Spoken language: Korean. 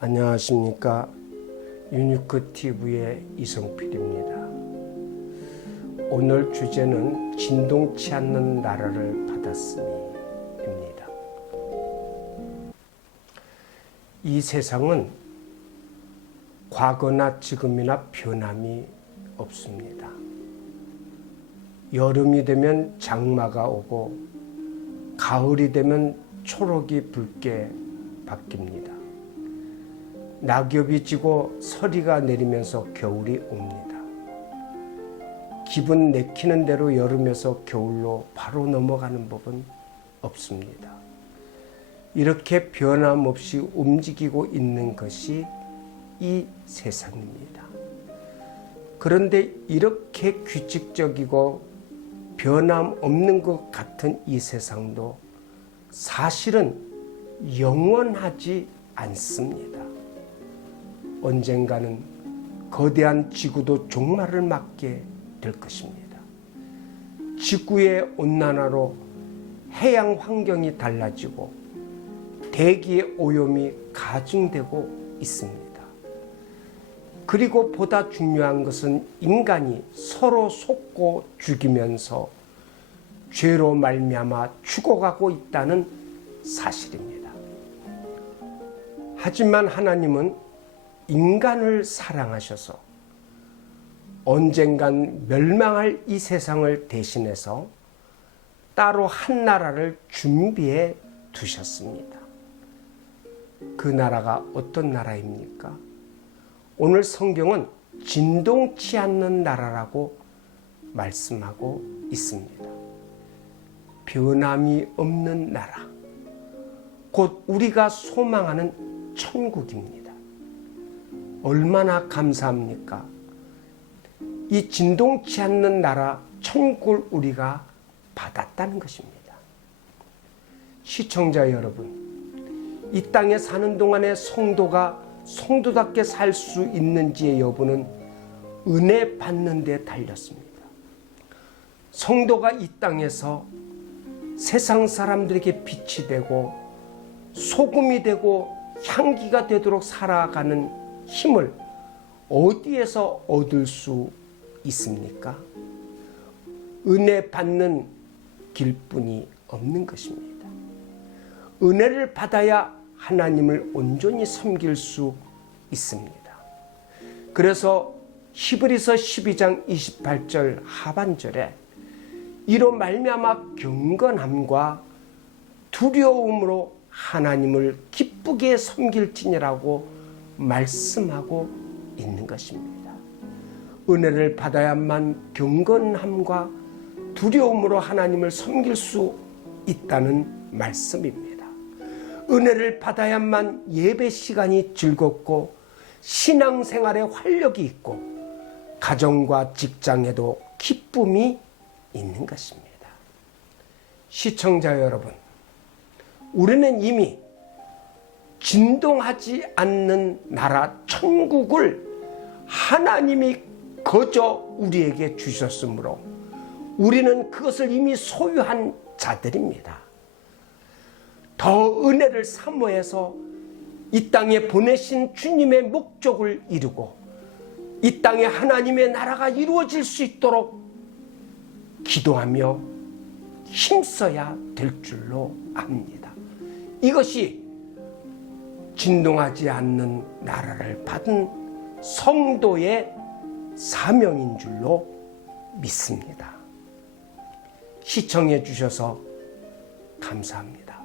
안녕하십니까 유니크 TV의 이성필입니다. 오늘 주제는 진동치 않는 나라를 받았으니입니다. 이 세상은 과거나 지금이나 변함이 없습니다. 여름이 되면 장마가 오고 가을이 되면 초록이 붉게 바뀝니다. 낙엽이 지고 서리가 내리면서 겨울이 옵니다. 기분 내키는 대로 여름에서 겨울로 바로 넘어가는 법은 없습니다. 이렇게 변함없이 움직이고 있는 것이 이 세상입니다. 그런데 이렇게 규칙적이고 변함없는 것 같은 이 세상도 사실은 영원하지 않습니다. 언젠가는 거대한 지구도 종말을 맞게 될 것입니다. 지구의 온난화로 해양 환경이 달라지고 대기의 오염이 가중되고 있습니다. 그리고 보다 중요한 것은 인간이 서로 속고 죽이면서 죄로 말미암아 죽어가고 있다는 사실입니다. 하지만 하나님은 인간을 사랑하셔서 언젠간 멸망할 이 세상을 대신해서 따로 한 나라를 준비해 두셨습니다. 그 나라가 어떤 나라입니까? 오늘 성경은 진동치 않는 나라라고 말씀하고 있습니다. 변함이 없는 나라. 곧 우리가 소망하는 천국입니다. 얼마나 감사합니까? 이 진동치 않는 나라 천국을 우리가 받았다는 것입니다. 시청자 여러분, 이 땅에 사는 동안에 성도가 성도답게 살 수 있는지의 여부는 은혜 받는 데 달렸습니다. 성도가 이 땅에서 세상 사람들에게 빛이 되고 소금이 되고 향기가 되도록 살아가는 힘을 어디에서 얻을 수 있습니까? 은혜 받는 길뿐이 없는 것입니다. 은혜를 받아야 하나님을 온전히 섬길 수 있습니다. 그래서 히브리서 12장 28절 하반절에 이로 말미암아 경건함과 두려움으로 하나님을 기쁘게 섬길지니라고 말씀하고 있는 것입니다. 은혜를 받아야만 경건함과 두려움으로 하나님을 섬길 수 있다는 말씀입니다. 은혜를 받아야만 예배 시간이 즐겁고 신앙생활에 활력이 있고 가정과 직장에도 기쁨이 있는 것입니다. 시청자 여러분, 우리는 이미 진동하지 않는 나라 천국을 하나님이 거저 우리에게 주셨으므로 우리는 그것을 이미 소유한 자들입니다. 더 은혜를 사모해서 이 땅에 보내신 주님의 목적을 이루고 이 땅에 하나님의 나라가 이루어질 수 있도록 기도하며 힘써야 될 줄로 압니다. 이것이 진동하지 않는 나라를 받은 성도의 사명인 줄로 믿습니다. 시청해 주셔서 감사합니다.